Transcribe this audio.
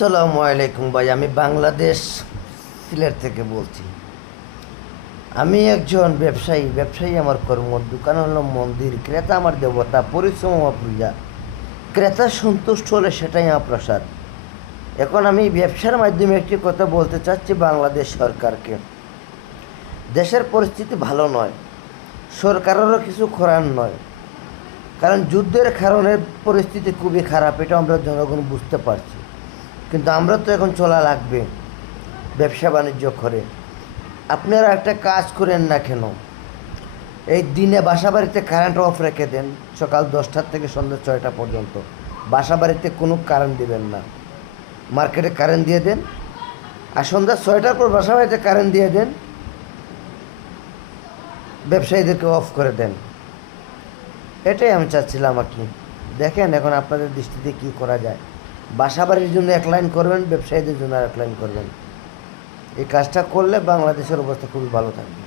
আসসালামু আলাইকুম ভাই, আমি বাংলাদেশ সিলেট থেকে বলছি। আমি একজন ব্যবসায়ী আমার কর্ম, দোকান হলো মন্দির, ক্রেতা আমার দেবতা, পরিশ্রম আমার পূজা। ক্রেতা সন্তুষ্ট হলে সেটাই আমার প্রসাদ। এখন আমি ব্যবসার মাধ্যমে একটি কথা বলতে চাচ্ছি বাংলাদেশ সরকারকে। দেশের পরিস্থিতি ভালো নয়, সরকারেরও কিছু করার নয়, কারণ যুদ্ধের কারণে পরিস্থিতি খুবই খারাপ, এটা আমরা জনগণ বুঝতে পারছি। কিন্তু আমরা তো এখন চলা লাগবে ব্যবসা বাণিজ্য করে। আপনারা একটা কাজ করেন না কেন, এই দিনে বাসা বাড়িতে কারেন্ট অফ রেখে দেন, সকাল 10টা থেকে সন্ধ্যা 6টা পর্যন্ত বাসা বাড়িতে কোনো কারেন্ট দিবেন না, মার্কেটে কারেন্ট দিয়ে দেন। আর সন্ধ্যা 6টার পর বাসা বাড়িতে কারেন্ট দিয়ে দেন, ব্যবসায়ীদেরকে অফ করে দেন। এটাই আমি চাচ্ছিলাম আর কি। দেখেন এখন আপনাদের দৃষ্টিতে কী করা যায়। বাসা বাড়ির জন্য এক লাইন করবেন, ব্যবসায়ীদের জন্য আর এক লাইন করবেন। এই কাজটা করলে বাংলাদেশের অবস্থা খুবই ভালো থাকবে।